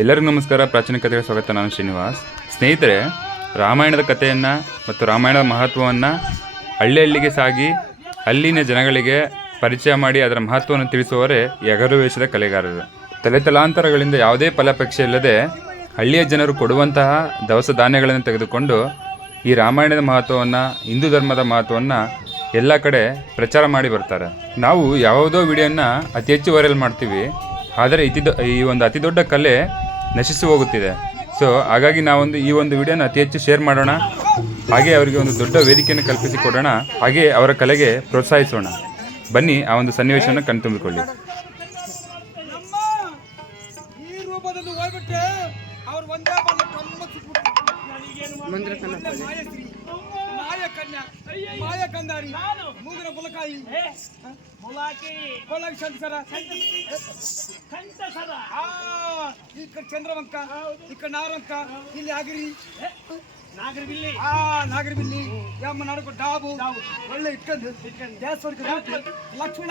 ಎಲ್ಲರಿಗೂ ನಮಸ್ಕಾರ. ಪ್ರಾಚೀನ ಕಥೆಗೆ ಸ್ವಾಗತ. ನಾನು ಶ್ರೀನಿವಾಸ್. ಸ್ನೇಹಿತರೆ, ರಾಮಾಯಣದ ಕಥೆಯನ್ನು ಮತ್ತು ರಾಮಾಯಣದ ಮಹತ್ವವನ್ನು ಹಳ್ಳಿ ಹಳ್ಳಿಗೆ ಸಾಗಿ ಅಲ್ಲಿನ ಜನಗಳಿಗೆ ಪರಿಚಯ ಮಾಡಿ ಅದರ ಮಹತ್ವವನ್ನು ತಿಳಿಸುವವರೇ ಎಗರು ವೇಷದ ಕಲೆಗಾರರು. ತಲೆ ತಲಾಂತರಗಳಿಂದ ಯಾವುದೇ ಫಲಾಪೇಕ್ಷೆ ಇಲ್ಲದೆ ಹಳ್ಳಿಯ ಜನರು ಕೊಡುವಂತಹ ದವಸ ಧಾನ್ಯಗಳನ್ನು ತೆಗೆದುಕೊಂಡು ಈ ರಾಮಾಯಣದ ಮಹತ್ವವನ್ನು, ಹಿಂದೂ ಧರ್ಮದ ಮಹತ್ವವನ್ನು ಎಲ್ಲ ಕಡೆ ಪ್ರಚಾರ ಮಾಡಿ ಬರ್ತಾರೆ. ನಾವು ಯಾವುದೋ ವಿಡಿಯೋನ ಅತಿ ಹೆಚ್ಚು ವೈರಲ್ ಮಾಡ್ತೀವಿ. ಆದರೆ ಇತಿ ಈ ಒಂದು ಅತಿ ದೊಡ್ಡ ಕಲೆ ನಶಿಸಿ ಹೋಗುತ್ತಿದೆ. ಸೊ ಹಾಗಾಗಿ ನಾವೊಂದು ಈ ಒಂದು ವಿಡಿಯೋನ ಅತಿ ಹೆಚ್ಚು ಶೇರ್ ಮಾಡೋಣ. ಹಾಗೆ ಅವರಿಗೆ ಒಂದು ದೊಡ್ಡ ವೇದಿಕೆಯನ್ನು ಕಲ್ಪಿಸಿ ಕೊಡೋಣ ಹಾಗೆ ಅವರ ಕಲೆಗೆ ಪ್ರೋತ್ಸಾಹಿಸೋಣ. ಬನ್ನಿ ಆ ಒಂದು ಸನ್ನಿವೇಶವನ್ನು ಕಣ್ತುಂಬಿಕೊಳ್ಳಿ. ಅವ್ರು ಒಂದೇ ಬಂದ ಮೂಗಿನ ಬುಲಕಾಯಿ. ಕೊಳಗ ಶಂಕರ. ಆ, ಈ ಕಡೆ ಚಂದ್ರವಂಕ ಈ ಕಡೆ ನಾರವಂಕ ಇಲ್ಲಿ ಆಗಿರಿ ನಾಗರಬಿಲ್ಲಿ. ಆ ನಾಗರಬಿಲ್ಲಿ. ಯಮ್ಮ ನಡುಕು ಡಾಬು. ಒಳ್ಳೆ ಇಟ್ಕೊಂಡು ಗ್ಯಾಸ್ ಹೊಡ್ಕೊಂಡು ಲಕ್ಷ್ಮಣ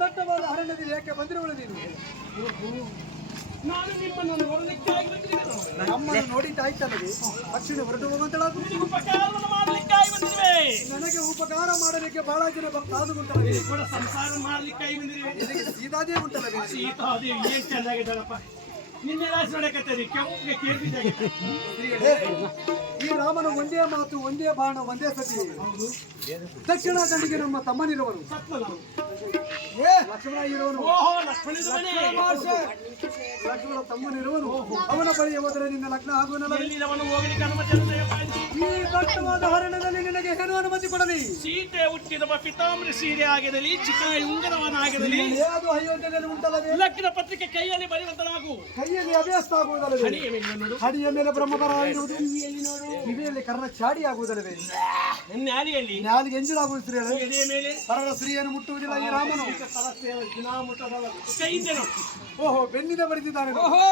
ದಟ್ಟವಾದ ಅರಣ್ಯದಲ್ಲಿ ಯಾಕೆ ಬಂದಿರುವಳು ನೀನು? ನಾನು ನಿಮ್ಮನ್ನು ನೋಡಲಿಕ್ಕಾಗಿ. ನಮ್ಮನ್ನು ಹೊರಟು ಹೋಗುವಂತಳಾಗು ಉಪಕಾರವನ್ನು ಮಾಡಲಿಕ್ಕಾಗಿ ಬಂದಿರುವೆ ನನಗೆ ಉಪಕಾರ ಮಾಡಲಿಕ್ಕೆ ಬಹಳ ಜನ ಭಕ್ತಾದು ಉಂಟಲ್ಲ ಕೂಡ ಸಂಸಾರ ಮಾಡಲಿಕ್ಕಾಗಿ ಬಂದಿರುವೆ ನಿನಗೆ ಸೀತಾದೇ ಉಂಟಲ್ಲವೇ? ಸೀತಾದೇವಿ ಏನ್ ಚೆನ್ನಾಗಿದ್ದಾಳಪ್ಪ. ನಿನ್ನೆ ರಾಶಿ ನೋಡಕತ್ತರಿ ಕೆಂಪಿಗೆ ಕೇಳ್ಬಿದ್ದಾಗಿದೆ ಈ ರಾಮನ ಒಂದೇ ಮಾತು ಒಂದೇ ಬಾಣ ಒಂದೇ ಸತಿ. ದಕ್ಷಿಣ ದಂಡಿಗೆ ನಮ್ಮ ತಮ್ಮನಿರುವನು. ಏ ಲಕ್ಷ್ಮಣ ಇರುವನು ತಮ್ಮನಿರುವನು. ಅವನ ಬಳಿ ಹೋದರೆ ನಿನ್ನ ಲಗ್ನ ಆಗುವನಲ್ಲ. ಹೋಗ್ಲಿಕ್ಕೆ ಅನುಮತಿ. ಈ ದಟ್ಟವಾದ ಹರಣದಲ್ಲಿ ನಿನಗೆ ಏನು ಅನುಮತಿ ಕೊಡಲಿ. ಸೀತೆ ಹುಟ್ಟಿದ ಪಿತಾಂಬರಿ ಸೀರೆ ಆಗದಲ್ಲಿ ಚಿಕ್ಕ ಉಂಗರವನಾಗದಲ್ಲಿ ಅದು ಅಯೋಧ್ಯೆಯಲ್ಲಿ ಉಂಟಲ್ಲವೇ? ಲಗ್ನ ಪತ್ರಿಕೆ ಕೈಯಲ್ಲಿ ಬರೆಯುವಂತನಾಗು. ಕೈಯಲ್ಲಿ ಅಭ್ಯಾಸ ಆಗುವುದಲ್ಲವೇ? ನೋಡು. ಹಡಿಯ ಮೇಲೆ ಬ್ರಹ್ಮಪರ ಇರುವುದು ಕಿವಿಯಲ್ಲಿ ಕರ್ಣ ಚಾಡಿ ಆಗುವುದಲ್ಲವೇ? ನ್ಯಾಲಿಯಲ್ಲಿ. ಎಂಜಿಲಾಗುವುದು ಸ್ತ್ರೀಯಳು ಎದೆಯ ಮೇಲೆ? ಪರರ ಸ್ತ್ರೀಯನ್ನು ಮುಟ್ಟುವುದಿಲ್ಲ ಈ ರಾಮನು. ಕೈಯಿಂದ ಓಹೋ ಬೆನ್ನಿನ ಬರೆದಿದ್ದಾನೆ. ಓಹೋ.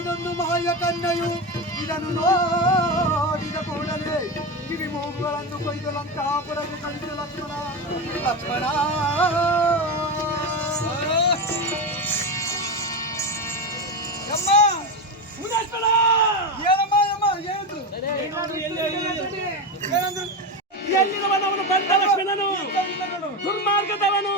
ಇದೊಂದು ಮಾಯ ಕನ್ನೆಯು ಇದನ್ನು ನೋಡಿದ ಕೂಡಲೇ ಕಿವಿ ಮೂಗುಗಳನ್ನು ಕೊಯ್ದು ಲಂಕಾಪುರಕ್ಕೆ ಕಳಿಸಿದ ಲಕ್ಷ್ಮಣ ಲಕ್ಷ್ಮಣ ಯಮ್ಮ ಮುನೇಶ್ವರ! ಏನಮ್ಮ ಯಮ್ಮ ಏನು ಏನಾದ್ರು ಎಲ್ಲಿ- ಎಲ್ಲಿ- ಏನಂದ್ರು ಎಲ್ಲಿರುವನು ಅವನು ಬಂದ ಲಕ್ಷ್ಮಣನು ದುರ್ಮಾರ್ಗದವನು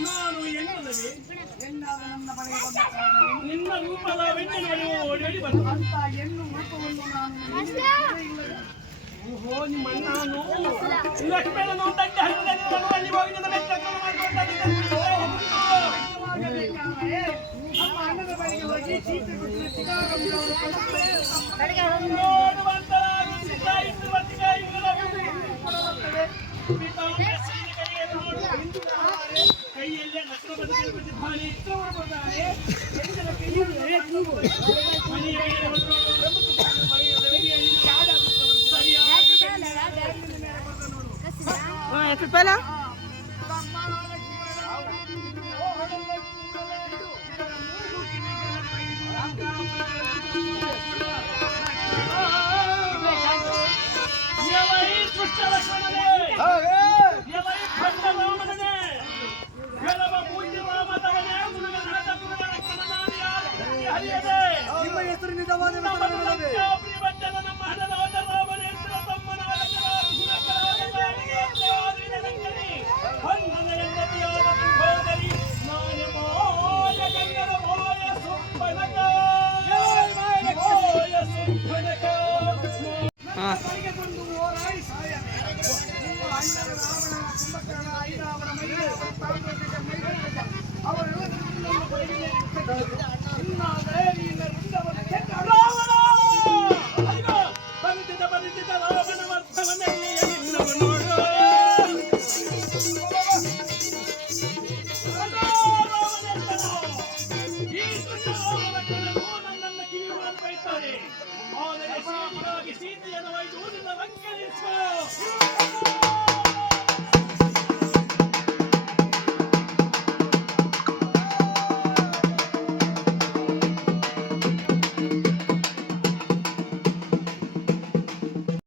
ನಾನು ಹೆಣ್ಣಾದ ನನ್ನ ಬಳಿಗೆ ಬಂದ? ನಿನ್ನ ರೂಪದ ಬೆನ್ನಿನ ಓಡಿ ಬಂದ ಅಂತ ಹೆಣ್ಣು ರೂಪವನ್ನು ನಾನು. ಓಹೋ ನಿಮ್ಮ ದಂಡ ಹರಿದನು ಅಲ್ಲಿ ಹೋಗಿ ನನ್ನ ಮಾಡಿಕೊಂಡು ನಮ್ಮ ಅಣ್ಣನ ಬಳಿಗೆ ಹೋಗಿ ಚೀಟಿ ಕೊಟ್ಟು ಚಿಕ್ಕವರನ್ನು ಕಳಿಸ್ತೇವೆ. ನೋಡುವಂತರಾಗಿ ಸಿಕ್ಕಾಯಿತು ಬತ್ತಿಗಾಯಿತು ಕೈಯಲ್ಲೇ ಲಕ್ಷ್ಮ ಬದುಕಲು ಬಿಟ್ಟಿದ್ದಾನೆ